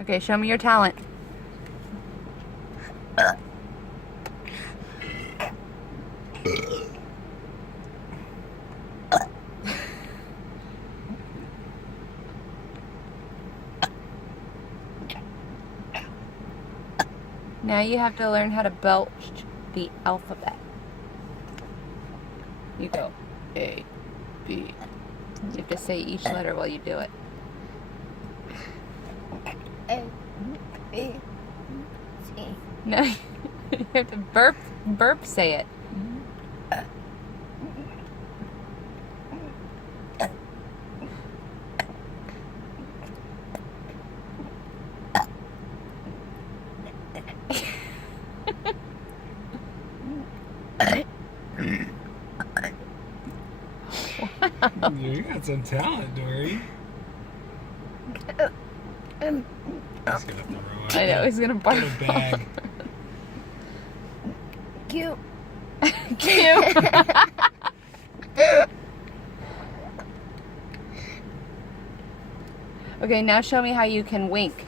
Okay, show me your talent. Now you have to learn how to belch the alphabet. You go A, B. You have to say each letter while you do it. A, B, C. No, you have to burp say it. Wow. You got some talent, Dory. He's gonna throw it. I know, he's gonna barf. Get a bag. Cute. Cute. Okay, now show me how you can wink.